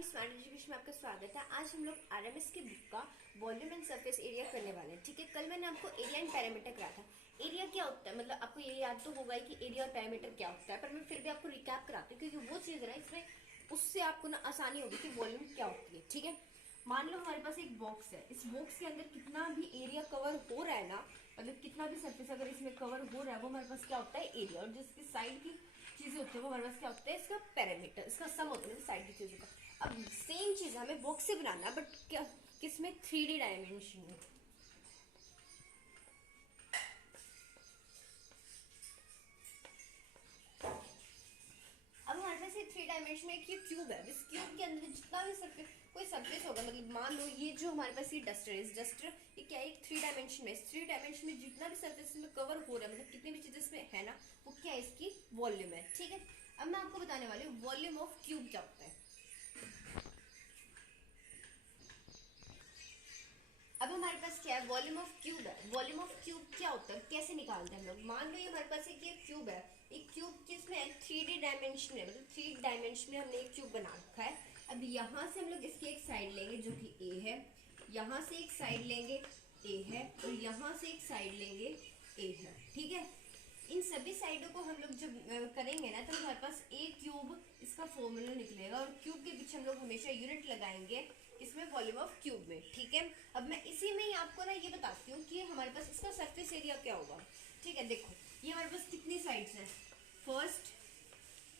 Friends, smart education में आपका स्वागत है। आज हम लोग आरएमएस की बुक का वॉल्यूम एंड सरफेस एरिया करने वाले हैं। ठीक है, कल मैंने आपको एरिया एंड पैरामीटर कराया था। एरिया क्या होता है, मतलब आपको ये याद तो होगा ही कि एरिया और पैरामीटर क्या होता है, पर मैं फिर भी आपको रिकैप कराती हूँ क्योंकि वो चीज है ना, इसमें उससे आपको ना आसानी होगी कि वॉल्यूम क्या होती है। ठीक है, मान लो हमारे पास एक बॉक्स है, इस बॉक्स के अंदर कितना भी एरिया कवर हो रहा है ना, मतलब कितना भी सरफेस अगर इसमें कवर हो रहा है वो हमारे पास क्या होता है, एरिया। और जिसकी साइड की चीजें होती है वो हमारे पास क्या होता है, इसका पैरामीटर, इसका सम होता है साइड की चीजों का। अब सेम चीज हमें बॉक्स से बनाना है, बट क्या किसमें, 3D डायमेंशन में। अब हमारे पास ये 3 डायमेंशन में एक ये क्यूब है। इस क्यूब के अंदर जितना भी सरफेस, कोई सरफेस होगा, मतलब मान लो ये जो हमारे पास ये डस्टर है, इस डस्टर ये क्या है, एक 3 डायमेंशन में, 3 डायमेंशन में जितना भी सरफेस में कवर हो रहा है, मतलब कितनी भी चीजें इसमें है ना, वो क्या है, इसकी वॉल्यूम है। ठीक है, अब मैं आपको बताने वाली हूँ वॉल्यूम ऑफ क्यूब क्या होता है। अब हमारे पास क्या है, वॉल्यूम ऑफ क्यूब है। वॉल्यूम ऑफ क्यूब क्या होता है, कैसे निकालते हैं हम लोग। मान लो ये हमारे पास एक ये क्यूब है, एक क्यूब किसमें है, 3D डायमेंशन में, मतलब 3 डायमेंशन में हमने एक क्यूब बना रखा है। अब यहाँ से हम लोग इसकी एक साइड लेंगे जो कि ए है, यहाँ से एक साइड लेंगे ए है, और यहाँ से एक साइड लेंगे ए है। ठीक है, इन सभी साइडों को हम लोग जब करेंगे ना, तो हमारे पास ए क्यूब इसका फॉर्मूला निकलेगा, और क्यूब के पीछे हम लोग हमेशा यूनिट लगाएंगे इसमें, वॉल्यूम ऑफ क्यूब में। ठीक है, अब मैं इसी में ही आपको ना ये बताती हूँ कि हमारे पास इसका सरफेस एरिया क्या होगा। ठीक है, देखो ये हमारे पास कितनी साइड्स हैं, first,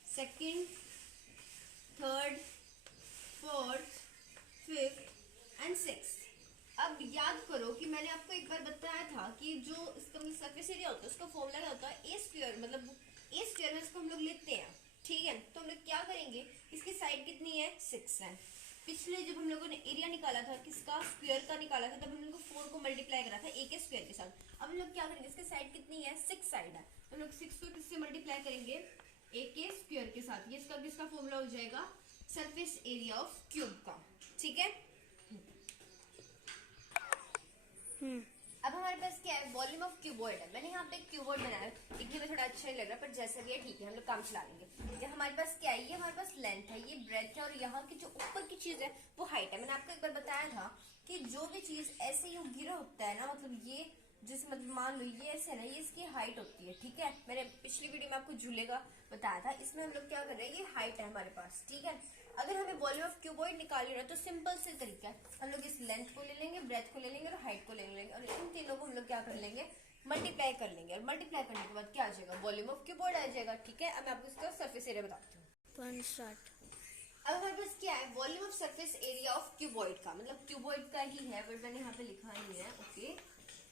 second, third, fourth, fifth and sixth. अब याद करो कि मैंने आपको एक बार बताया था कि जो इसका सरफेस एरिया होता है उसका फॉर्मूला क्या होता है, ए स्क्वायर, मतलब ए स्क्वायर में इसको हम लोग लेते हैं। ठीक है, तो हम लोग क्या करेंगे, इसकी साइड कितनी है, 6 है। पिछले जब हम लोगों ने एरिया निकाला था, किसका, स्क्वायर का निकाला था, तब हम लोग 4 को मल्टीप्लाई करा था ए के स्क्वायर के साथ। अब हम लोग क्या करेंगे, इसके साइड कितनी है, 6 साइड है, तो हम लोग 6 को किससे मल्टीप्लाई करेंगे, ए के स्क्वायर के साथ। ये इसका किसका फॉर्मूला हो जाएगा, सरफेस एरिया ऑफ क्यूब का। ठीक है, अब हमारे पास क्या है, वॉल्यूम ऑफ क्यूबॉइड है। मैंने यहाँ पे एक क्यूबॉइड बनाया है, दिखने में थोड़ा अच्छा नहीं लग रहा, पर जैसा भी है ठीक है, हम लोग काम चला लेंगे। ये हमारे पास क्या है, ये हमारे पास लेंथ है, ये ब्रेथ है, और यहाँ की जो ऊपर की चीज है वो हाइट है। मैंने आपको एक बार बताया था कि जो भी चीज ऐसे ही गिरा होता है ना, मतलब ये जिस, मतलब मान लो ये ऐसे ना, ये इसकी हाइट होती है। ठीक है, मैंने पिछली वीडियो में आपको झूले का बताया था, इसमें हम लोग क्या कर रहे हैं, ये हाइट है हमारे पास। ठीक है, अगर हमें वॉल्यूम ऑफ क्यूबॉइड निकालना है तो सिंपल से तरीका है, हम लोग इस लेंथ को ले लेंगे, ब्रेथ को ले लेंगे और हाइट को ले लेंगे, और इन तीनों को हम लोग क्या कर लेंगे, मल्टीप्लाई कर लेंगे, और मल्टीप्लाई करने के बाद क्या आ जाएगा, वॉल्यूम ऑफ क्यूबॉइड आ जाएगा। ठीक है, अब मैं आपको इसका सरफेस एरिया बताती हूँ। अब हमारे पास क्या है, volume of surface area of cuboid का, मतलब क्यूबॉइड का ही है, बट मैंने यहाँ पे लिखा नहीं है। Okay,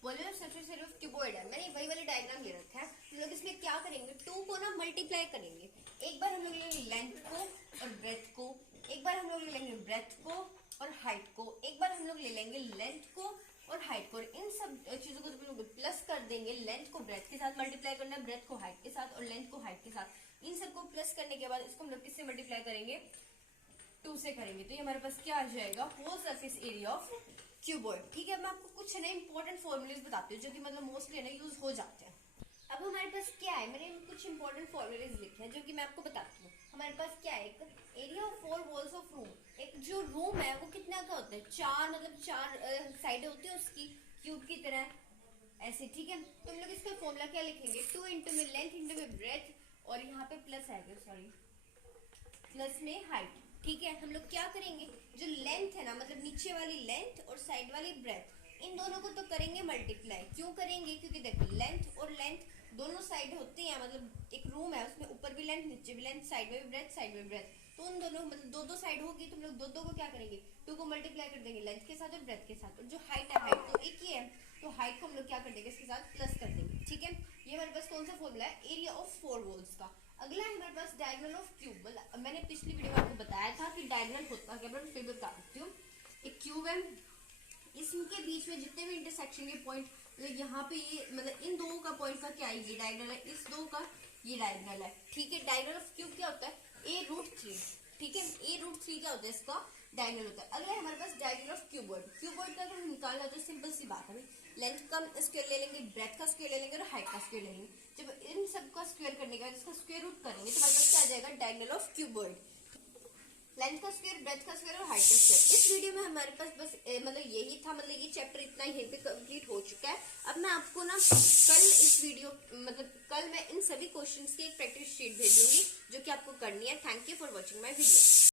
volume of surface area of cuboid है, मैंने वही वाली डायग्राम ले रखा है। हम लोग इसमें क्या करेंगे, 2 को ना मल्टीप्लाई करेंगे। एक बार हम लोग लेंगे लेंथ को और ब्रेथ को, एक बार हम लोग ले लेंगे ब्रेथ को और हाइट को, एक बार हम लोग ले लेंगे लेंथ को और हाइट को। इन सब चीजों को जब हम लोग प्लस कर देंगे, लेंथ को ब्रेथ के साथ मल्टीप्लाई करना है, ब्रेथ को हाइट के साथ और लेंथ को हाइट के साथ, इन सबको प्लस करने के बाद इसको हम लोग किससे मल्टीप्लाई करेंगे, 2 से करेंगे, तो ये हमारे पास क्या आ जाएगा, whole surface area of cuboid. ठीक है, मैं आपको कुछ ना इंपॉर्टेंट फॉर्मूलेज बताती हूँ जो कि मतलब मोस्टली ना यूज हो जाते हैं। अब हमारे पास क्या है, मैंने कुछ इंपॉर्टेंट फॉर्मूलेज लिखे हैं जो कि मैं आपको बताती हूँ। हमारे पास क्या है, एक area of 4 walls of room, एक जो रूम है वो कितना का होता है, 4, मतलब 4 साइड होती है उसकी, क्यूब की तरह ऐसे। ठीक है, तो हम लोग इसका फॉर्मूला क्या लिखेंगे, 2 इंटू में लेंथ इंटू में ब्रेथ, और यहाँ पे प्लस आएगा, सॉरी प्लस में हाइट। ठीक है, हम लोग क्या करेंगे, जो लेंथ है ना, मतलब नीचे वाली लेंथ और साइड वाली ब्रेथ, इन दोनों को तो करेंगे मल्टीप्लाई। क्यों करेंगे, क्योंकि देखो लेंथ और लेंथ दोनों साइड होती है, मतलब एक रूम है उसमें ऊपर भी लेंथ नीचे भी लेंथ, साइड में भी ब्रेथ साइड में भी ब्रेथ, तो उन दोनों मतलब दो साइड होगी, तो हम लोग दो को क्या करेंगे, 2 को मल्टीप्लाई कर देंगे लेंथ के साथ और ब्रेथ के साथ। और जो हाइट है, हाइट तो एक ही है, तो हाइट को हम लोग क्या कर देंगे, इसके साथ प्लस कर देंगे। ठीक है, ये हमारे पास कौन सा फॉर्मूला है, एरिया ऑफ 4 वॉल्स का। अगला है हमारे पास डायगोनल ऑफ क्यूब। मैंने पिछली वीडियो में आपको बताया था कि डायगोनल होता है, मैं फिर बता देती हूँ। एक क्यूब है, इसके बीच में जितने भी इंटरसेक्शन के पॉइंट, मतलब यहाँ पे ये, मतलब इन दो का पॉइंट का क्या है, ये डायगोनल है, इस दो का ये डायगोनल है। ठीक है, डायगोनल ऑफ क्यूब क्या होता है, a√3। ठीक है, a√3 क्या होता है, इसका डायगोनल होता है। अगला है हमारे पास डायगोनल ऑफ क्यूबॉइड। क्यूबॉइड का अगर निकालना तो सिंपल सी बात है, लेंथ का स्क्वायर ले लेंगे, ब्रेथ का स्क्वायर ले लेंगे और हाइट का स्क्वायर ले लेंगे। जब इन सब का स्क्वायर करने के बाद इसका स्क्वायर रूट करेंगे तो हमारे पास क्या आ जाएगा, डायगोनल ऑफ क्यूबॉइड। लेंथ का स्क्वायर, ब्रेथ का स्क्वायर और हाइट का स्क्वायर। इस वीडियो में हमारे पास बस मतलब यही था, मतलब ये चैप्टर इतना यहीं पे कंप्लीट हो चुका है। अब मैं आपको ना कल इस वीडियो मतलब कल मैं इन सभी क्वेश्चंस की एक प्रैक्टिस शीट भेजूंगी जो कि आपको करनी है। Thank you for watching my video.